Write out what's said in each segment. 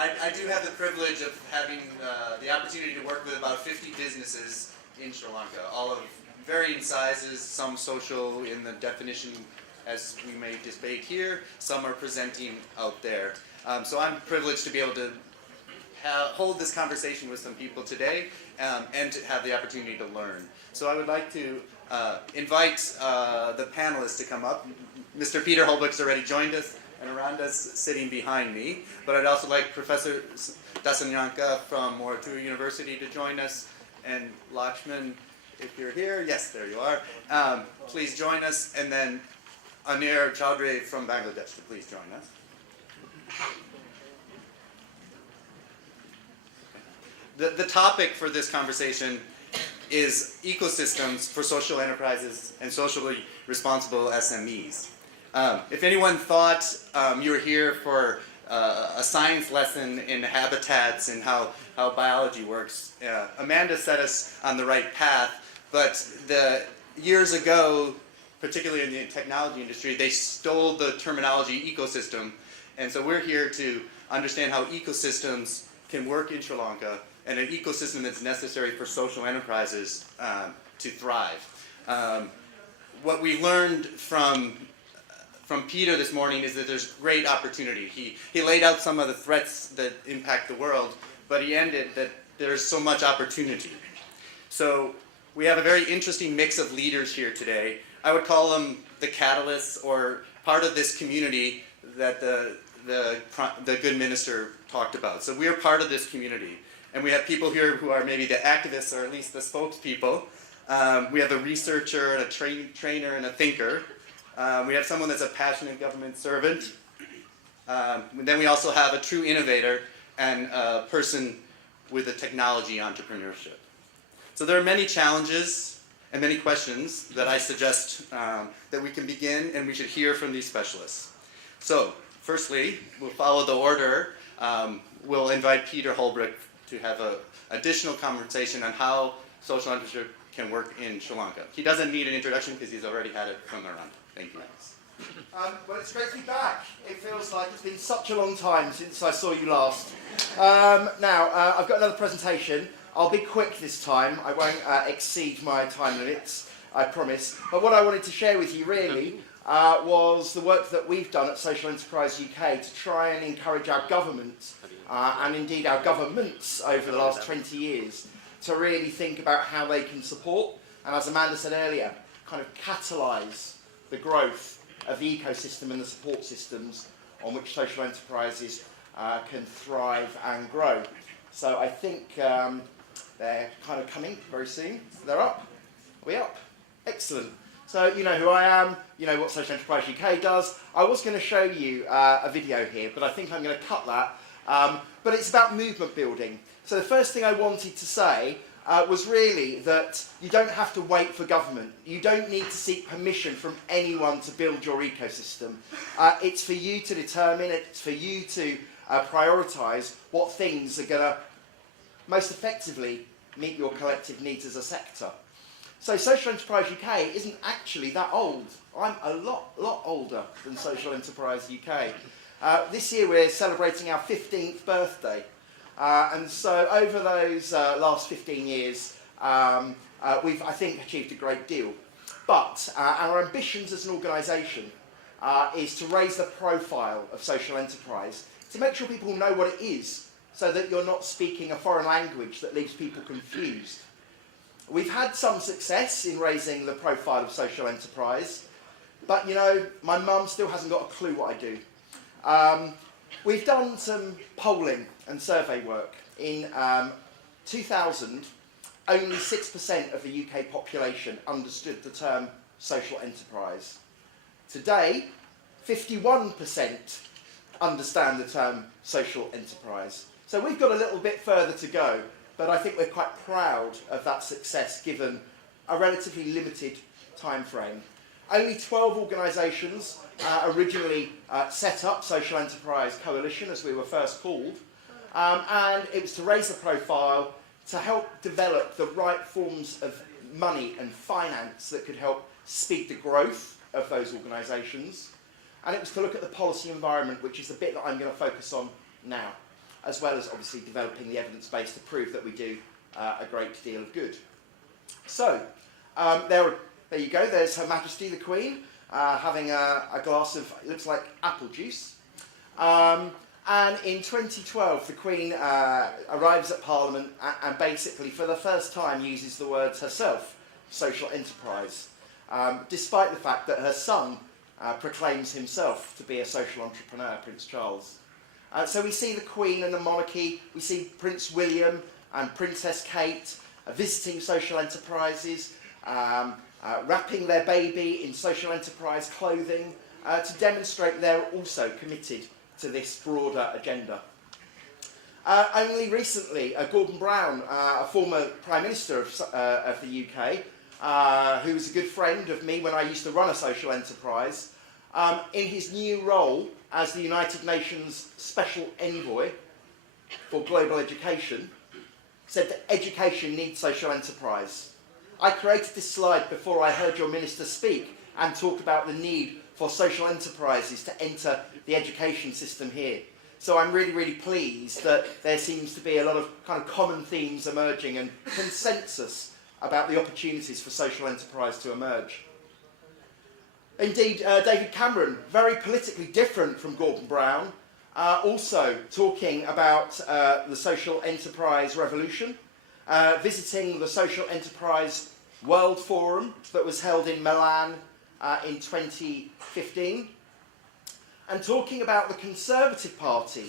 I do have the privilege of having the opportunity to work with about 50 businesses in Sri Lanka, all of varying sizes, some social in the definition as we may debate here, some are presenting out there. So I'm privileged to be able to hold this conversation with some people today and to have the opportunity to learn. So I would like to invite the panelists to come up. Mr. Peter Holbrook's already joined us, and Eranda's sitting behind me. But I'd also like Professor Dassanayake from Moratuwa University to join us, and Lakshman, if you're here, yes, there you are. Please join us, and then Anir Chowdhury from Bangladesh to please join us. The topic for this conversation is ecosystems for social enterprises and socially responsible SMEs. If anyone thought you were here for a science lesson in habitats and how biology works, Amanda set us on the right path, but years ago, particularly in the technology industry, they stole the terminology ecosystem, and so we're here to understand how ecosystems can work in Sri Lanka and an ecosystem that's necessary for social enterprises to thrive. What we learned from Peter this morning is that there's great opportunity. He laid out some of the threats that impact the world, but he ended that there's so much opportunity. So we have a very interesting mix of leaders here today. I would call them the catalysts, or part of this community that the good minister talked about. So we are part of this community. And we have people here who are maybe the activists, or at least the spokespeople. We have a researcher, and a trainer, and a thinker. We have someone that's a passionate government servant. Then we also have a true innovator and a person with a technology entrepreneurship. So there are many challenges and many questions that I suggest that we can begin, and we should hear from these specialists. So firstly, we'll follow the order. We'll invite Peter Holbrook to have an additional conversation on how social entrepreneurship can work in Sri Lanka. He doesn't need an introduction because he's already had it from Eranda. Thank you. Well, it's great to be back. It feels like it's been such a long time since I saw you last. Now, I've got another presentation. I'll be quick this time. I won't exceed my time limits, I promise. But what I wanted to share with you really was the work that we've done at Social Enterprise UK to try and encourage our government and indeed our governments over the last 20 years to really think about how they can support and, as Amanda said earlier, kind of catalyse the growth of the ecosystem and the support systems on which social enterprises can thrive and grow. So I think they're kind of coming very soon. They're up. Are we up? Excellent. So you know who I am, you know what Social Enterprise UK does. I was going to show you a video here, but I think I'm going to cut that. But it's about movement building. So the first thing I wanted to say was really that you don't have to wait for government. You don't need to seek permission from anyone to build your ecosystem. It's for you to determine, it's for you to prioritise what things are going to most effectively meet your collective needs as a sector. So Social Enterprise UK isn't actually that old. I'm a lot older than Social Enterprise UK. This year we're celebrating our 15th birthday. And so over those last 15 years, we've, I think, achieved a great deal. But our ambitions as an organisation is to raise the profile of social enterprise, to make sure people know what it is, so that you're not speaking a foreign language that leaves people confused. We've had some success in raising the profile of social enterprise, but you know, my mum still hasn't got a clue what I do. We've done some polling and survey work. In 2000, only 6% of the UK population understood the term social enterprise. Today, 51% understand the term social enterprise. So we've got a little bit further to go, but I think we're quite proud of that success given a relatively limited time frame. Only 12 organisations originally set up Social Enterprise Coalition, as we were first called, and it was to raise the profile, to help develop the right forms of money and finance that could help speed the growth of those organisations, and it was to look at the policy environment, which is the bit that I'm going to focus on now. as well as obviously developing the evidence base to prove that we do a great deal of good. So, there you go, there's Her Majesty the Queen having a glass of, it looks like apple juice. And in 2012, the Queen arrives at Parliament and basically, for the first time, uses the words herself, social enterprise, despite the fact that her son proclaims himself to be a social entrepreneur, Prince Charles. So we see the Queen and the monarchy, we see Prince William and Princess Kate visiting social enterprises, wrapping their baby in social enterprise clothing to demonstrate they're also committed to this broader agenda. Only recently, Gordon Brown, a former Prime Minister of the UK, who was a good friend of me when I used to run a social enterprise, in his new role as the United Nations Special Envoy for Global Education, said that education needs social enterprise. I created this slide before I heard your minister speak and talk about the need for social enterprises to enter the education system here. So I'm really, really pleased that there seems to be a lot of kind of common themes emerging and consensus about the opportunities for social enterprise to emerge. Indeed, David Cameron, very politically different from Gordon Brown, also talking about the social enterprise revolution, visiting the Social Enterprise World Forum that was held in Milan in 2015, and talking about the Conservative Party,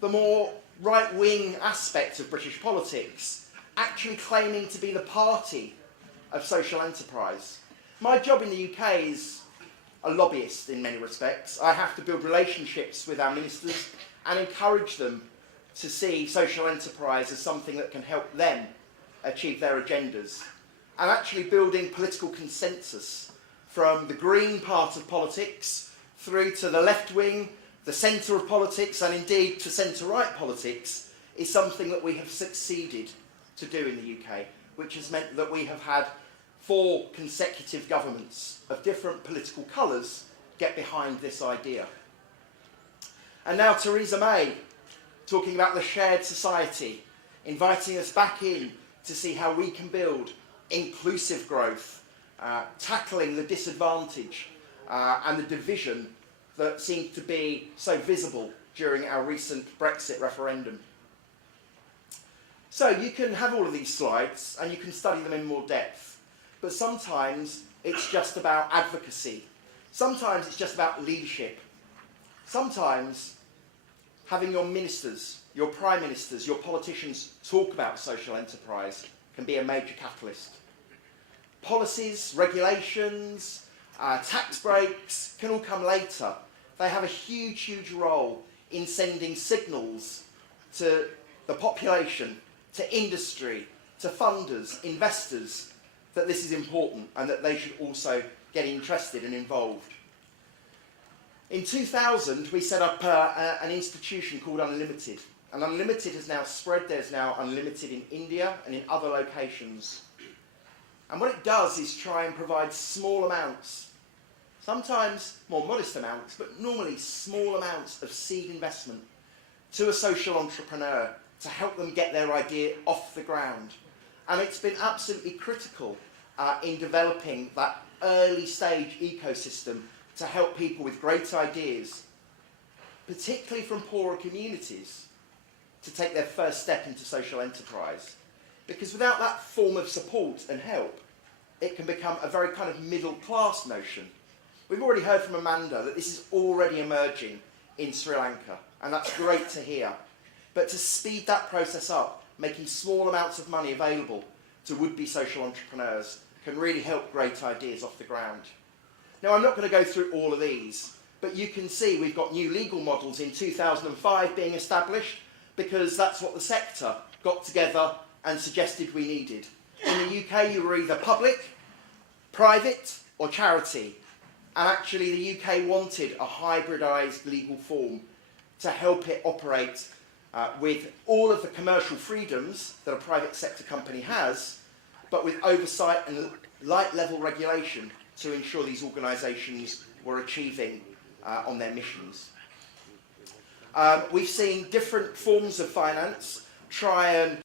the more right-wing aspect of British politics, actually claiming to be the party of social enterprise. My job in the UK is a lobbyist in many respects. I have to build relationships with our ministers and encourage them to see social enterprise as something that can help them achieve their agendas. And actually building political consensus from the green part of politics through to the left wing, the centre of politics, and indeed to centre-right politics, is something that we have succeeded to do in the UK, which has meant that we have had 4 consecutive governments of different political colours get behind this idea. And now Theresa May, talking about the shared society, inviting us back in to see how we can build inclusive growth, tackling the disadvantage and the division that seemed to be so visible during our recent Brexit referendum. So you can have all of these slides and you can study them in more depth, but sometimes it's just about advocacy. Sometimes it's just about leadership. Sometimes having your ministers, your prime ministers, your politicians talk about social enterprise can be a major catalyst. Policies, regulations, tax breaks can all come later. They have a huge, huge role in sending signals to the population, to industry, to funders, investors, that this is important and that they should also get interested and involved. In 2000, we set up an institution called Unlimited. And Unlimited has now spread. There's now Unlimited in India and in other locations. And what it does is try and provide small amounts, sometimes more modest amounts, but normally small amounts of seed investment to a social entrepreneur to help them get their idea off the ground. And it's been absolutely critical in developing that early stage ecosystem to help people with great ideas, particularly from poorer communities, to take their first step into social enterprise. Because without that form of support and help, it can become a very kind of middle class notion. We've already heard from Amanda that this is already emerging in Sri Lanka, and that's great to hear. But to speed that process up, making small amounts of money available to would-be social entrepreneurs can really help great ideas off the ground. Now, I'm not going to go through all of these, but you can see we've got new legal models in 2005 being established because that's what the sector got together and suggested we needed. In the UK, you were either public, private, or charity. And actually, the UK wanted a hybridised legal form to help it operate with all of the commercial freedoms that a private sector company has, but with oversight and light-level regulation to ensure these organisations were achieving on their missions. We've seen different forms of finance try and